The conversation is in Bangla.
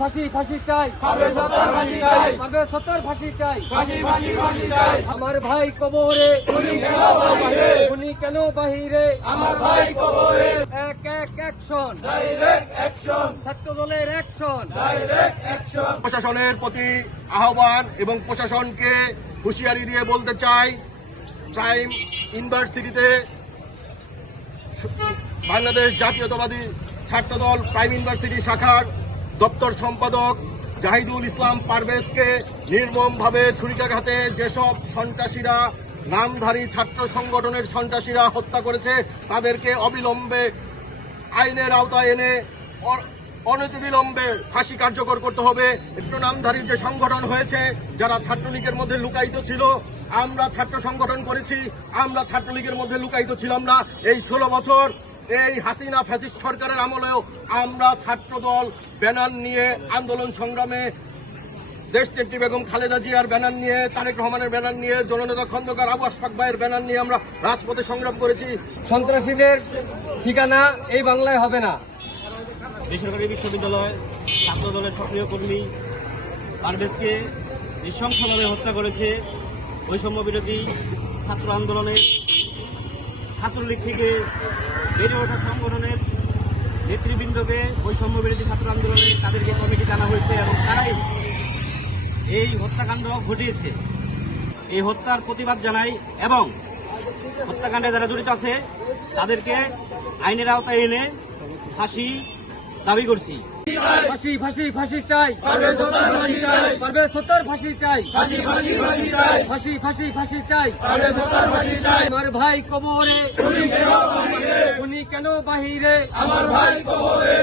ফাঁসি ফাঁসি চাই। পারভেজ হত্যার ফাঁসি চাই। আমার ভাই কবরে। খুনি কেন বাহিরে? উনি কেন বাহিরে? আমার ভাই কবরে। এক এক অ্যাকশন ডাইরেক্ট অ্যাকশন ছাত্র দলের অ্যাকশন ডাইরেক্ট অ্যাকশন প্রশাসনের প্রতি আহ্বান এবং প্রশাসনকে হুঁশিয়ারি দিয়ে বলতে চাই প্রাইম ইউনিভার্সিটিতে বাংলাদেশ জাতীয়তাবাদী ছাত্রদল প্রাইম ইউনিভার্সিটি শাখার দপ্তর সম্পাদক জাহিদুল ইসলাম পারভেজকে নির্মমভাবে ছুরিকাঘাতে যেসব সন্ত্রাসীরা, নামধারী ছাত্র সংগঠনের সন্ত্রাসীরা হত্যা করেছে, তাদেরকে অবিলম্বে আইনের আওতায় এনে অনতিবিলম্বে ফাঁসি কার্যকর করতে হবে। একটু নামধারী যে সংগঠন হয়েছে, যারা ছাত্রলীগের মধ্যে লুকায়িত ছিল, আমরা ছাত্র সংগঠন করেছি, আমরা ছাত্রলীগের মধ্যে লুকায়িত ছিলাম না। এই ষোলো বছর এই হাসিনা ফ্যাসিস্ট সরকারের আমলেও আমরা ছাত্রদল ব্যানার নিয়ে আন্দোলন সংগ্রামে দেশ নেত্রী বেগম খালেদা জিয়ার ব্যানার নিয়ে, তারেক রহমানের ব্যানার নিয়ে, জননেতা খন্দকার আবু আশফাক ভাইয়ের ব্যানার নিয়ে আমরা রাজপথে সংগ্রাম করেছি। সন্ত্রাসীদের ঠিকানা এই বাংলায় হবে না। বেসরকারি বিশ্ববিদ্যালয় ছাত্র দলের সক্রিয় কর্মী পারভেজকে নৃশংসভাবে হত্যা করেছে বৈষম্য বিরোধী ছাত্র আন্দোলনের ছাত্রলীগ থেকে বেড়ে ওঠা সংগঠনের নেতৃবৃন্দকে বৈষম্য বিরোধী ছাত্র আন্দোলনে তাদেরকে কমিটি জানা হয়েছে এবং তারাই এই হত্যাকাণ্ড ঘটিয়েছে। এই হত্যার প্রতিবাদ জানাই এবং হত্যাকাণ্ডে যারা জড়িত আছে, তাদেরকে আইনের আওতায় এনে ফাঁসি দাবি করছি। ফাঁসি ফাঁসি ফাঁসি চাই। পারবে সত্তর ফাঁসি চাই। ফাঁসি চাই। ফাঁসি ফাঁসি চাই। আমার ভাই কবরে। উনি কেন বাহিরে? আমার ভাই কবরে।